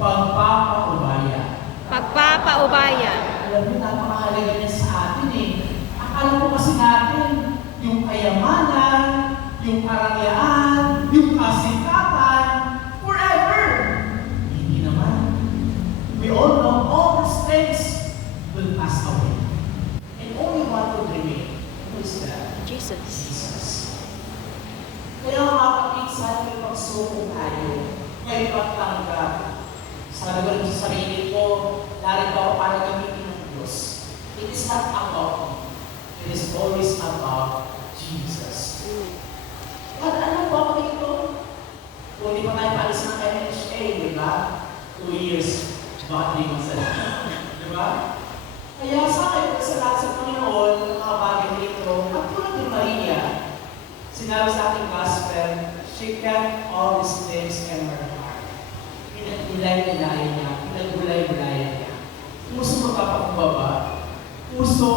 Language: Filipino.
Pagpapaubaya. Pagpapaubaya. Alam niyo, napakahalaga niya sa atin eh. Akala po kasi natin, yung kayamanan, yung karangyaan, yung kasikatan, forever. Hindi naman. We all know all these things will pass away. And only one will remain. Who is that? Jesus. Jesus. Kaya mga kapatid, sana may pagsuko tayo. May pagtanggap. Sabi ko rin sa sarili ko, narito ako para gamitin ng Diyos. It is not about me. It is always about Jesus. At ano po ako dito? Kung di pa tayo palis ng NHA, di ba? 2 years, baka 3 months na. Di ba? Kaya sa akin, sa lahat sa Panginoon, mga bagay dito, at tulad ni Maria, sinabi sa ating gospel, she kept all these things in her heart. Pinag-ulay-ulayan niya, pinag-ulay-ulayan niya. Puso magpapakumbaba, puso